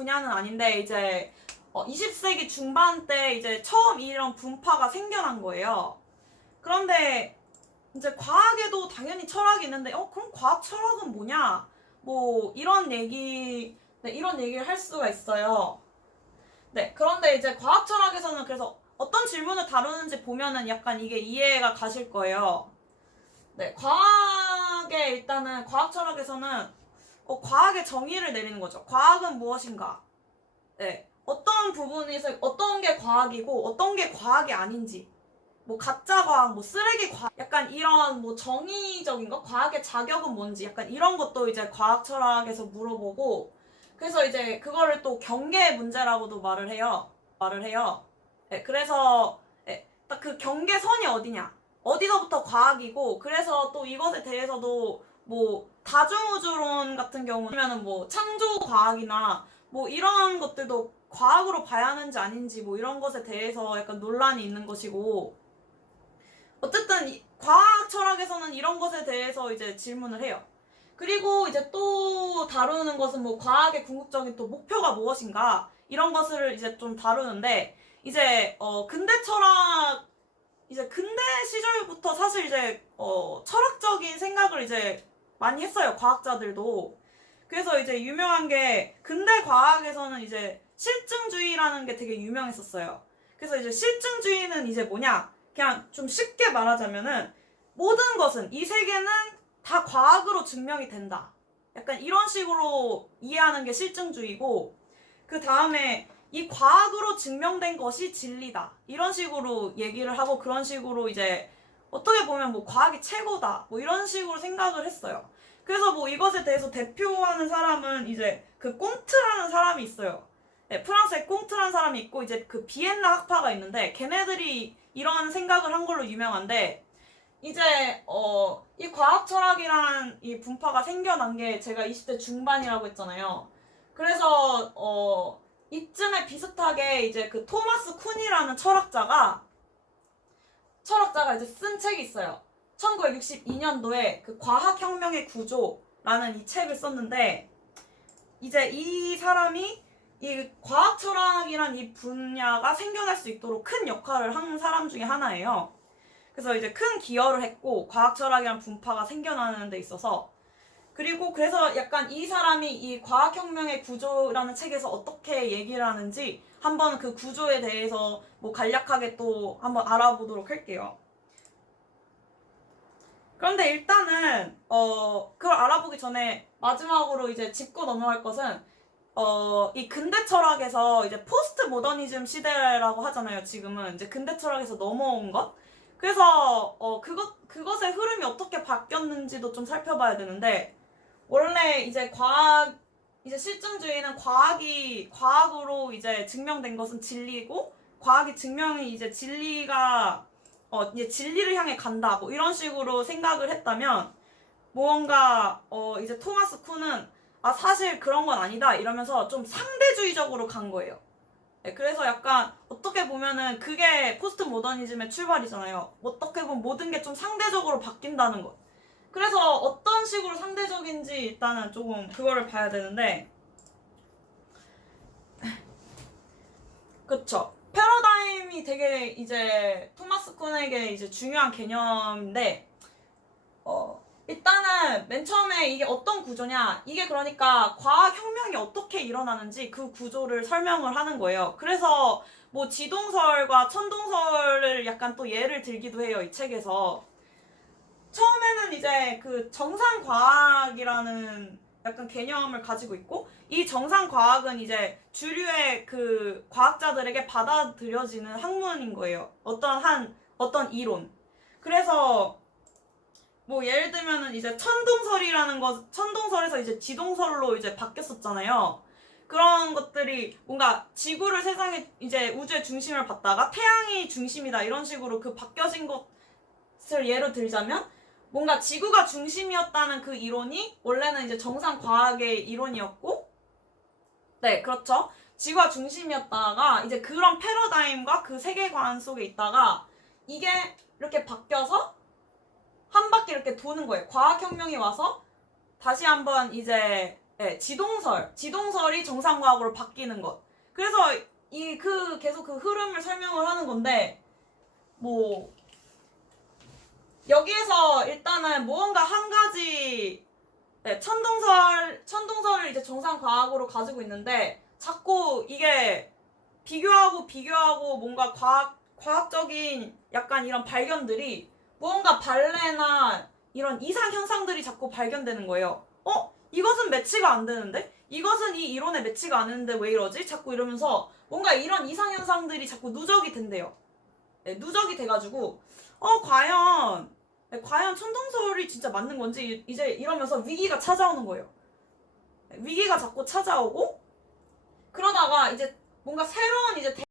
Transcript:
분야는 아닌데 이제 20세기 중반 때 이제 처음 이런 분파가 생겨난 거예요. 그런데 이제 과학에도 당연히 철학이 있는데 그럼 과학 철학은 뭐냐? 뭐 이런 얘기를 할 수가 있어요. 네, 그런데 이제 과학 철학에서는 그래서 어떤 질문을 다루는지 보면은 약간 이게 이해가 가실 거예요. 네, 일단은 과학 철학에서는 과학의 정의를 내리는 거죠. 과학은 무엇인가? 네, 어떤 부분에서 어떤 게 과학이고 어떤 게 과학이 아닌지, 뭐 가짜 과학, 뭐 쓰레기 과학, 약간 이런 뭐 정의적인 거, 과학의 자격은 뭔지, 약간 이런 것도 이제 과학 철학에서 물어보고, 그래서 이제 그거를 또 경계 문제라고도 말을 해요. 네, 그래서 딱 그 경계선이 어디냐, 어디서부터 과학이고, 그래서 또 이것에 대해서도 뭐 다중우주론 같은 경우는 뭐 창조 과학이나 뭐 이런 것들도 과학으로 봐야 하는지 아닌지 뭐 이런 것에 대해서 약간 논란이 있는 것이고, 어쨌든 과학 철학에서는 이런 것에 대해서 이제 질문을 해요. 그리고 이제 또 다루는 것은 뭐 과학의 궁극적인 또 목표가 무엇인가 이런 것을 이제 좀 다루는데, 이제 근대 시절부터 사실 이제 철학적인 생각을 이제 많이 했어요, 과학자들도. 그래서 이제 유명한 게 근대 과학에서는 이제 실증주의라는 게 되게 유명했었어요. 그래서 이제 실증주의는 이제 뭐냐? 그냥 좀 쉽게 말하자면은 모든 것은 이 세계는 다 과학으로 증명이 된다. 약간 이런 식으로 이해하는 게 실증주의고, 그 다음에 이 과학으로 증명된 것이 진리다. 이런 식으로 얘기를 하고, 그런 식으로 이제 어떻게 보면 뭐 과학이 최고다. 뭐 이런 식으로 생각을 했어요. 그래서 뭐 이것에 대해서 대표하는 사람은 이제 그 꽁트라는 사람이 있어요. 네, 프랑스에 꽁트라는 사람이 있고, 이제 그 비엔나 학파가 있는데, 걔네들이 이런 생각을 한 걸로 유명한데, 이제 이 과학 철학이란 이 분파가 생겨난 게 제가 20대 중반이라고 했잖아요. 그래서 이쯤에 비슷하게 이제 그 토마스 쿤이라는 철학자가 이제 쓴 책이 있어요. 1962년도에 그 과학혁명의 구조라는 이 책을 썼는데, 이제 이 사람이 이 과학 철학이란 이 분야가 생겨날 수 있도록 큰 역할을 한 사람 중에 하나예요. 그래서 이제 큰 기여를 했고, 과학 철학이란 분파가 생겨나는 데 있어서. 그리고 그래서 약간 이 사람이 이 과학혁명의 구조라는 책에서 어떻게 얘기를 하는지 한번 그 구조에 대해서 뭐 간략하게 또 한번 알아보도록 할게요. 그런데 일단은 그걸 알아보기 전에 마지막으로 이제 짚고 넘어갈 것은 이 근대 철학에서 이제 포스트 모더니즘 시대라고 하잖아요. 지금은 이제 근대 철학에서 넘어온 것. 그래서 그것의 흐름이 어떻게 바뀌었는지도 좀 살펴봐야 되는데, 원래 이제 실증주의는 과학으로 이제 증명된 것은 진리고, 과학이 증명이 이제 이제 진리를 향해 간다, 뭐 이런 식으로 생각을 했다면, 무언가 이제 토마스 쿤은 사실 그런 건 아니다 이러면서 좀 상대주의적으로 간 거예요. 네, 그래서 약간 어떻게 보면은 그게 포스트 모더니즘의 출발이잖아요. 어떻게 보면 모든 게 좀 상대적으로 바뀐다는 것. 그래서 어떤 식으로 상대적인지 일단은 조금 그거를 봐야 되는데, 그쵸. 패러다임이 되게 이제 토마스 쿤에게 이제 중요한 개념인데, 일단은 맨 처음에 이게 어떤 구조냐, 이게 그러니까 과학혁명이 어떻게 일어나는지 그 구조를 설명을 하는 거예요. 그래서 뭐 지동설과 천동설을 약간 또 예를 들기도 해요, 이 책에서. 처음에는 이제 그 정상과학이라는 약간 개념을 가지고 있고, 이 정상과학은 이제 주류의 그 과학자들에게 받아들여지는 학문인 거예요. 어떤 이론. 그래서 뭐 예를 들면은 이제 천동설에서 이제 지동설로 이제 바뀌었었잖아요. 그런 것들이 뭔가 지구를 세상에 이제 우주의 중심을 봤다가 태양이 중심이다 이런 식으로 그 바뀌어진 것을 예로 들자면, 뭔가 지구가 중심이었다는 그 이론이 원래는 이제 정상 과학의 이론이었고, 네, 그렇죠. 지구가 중심이었다가 이제 그런 패러다임과 그 세계관 속에 있다가 이게 이렇게 바뀌어서 한 바퀴 이렇게 도는 거예요. 과학혁명이 와서 다시 한번 이제 네, 지동설이 정상과학으로 바뀌는 것. 그래서 계속 그 흐름을 설명을 하는 건데, 뭐, 여기에서 일단은 무언가 한 가지, 네, 천동설을 이제 정상과학으로 가지고 있는데, 자꾸 이게 비교하고 뭔가 과학적인 약간 이런 발견들이 무언가 발레나 이런 이상 현상들이 자꾸 발견되는 거예요. 이것은 매치가 안 되는데? 이것은 이 이론에 매치가 안 되는데 왜 이러지? 자꾸 이러면서 뭔가 이런 이상 현상들이 자꾸 누적이 된대요. 네, 누적이 돼가지고 과연 천동설이 진짜 맞는 건지 이제 이러면서 위기가 찾아오는 거예요. 네, 위기가 자꾸 찾아오고 그러다가 이제 뭔가 새로운 이제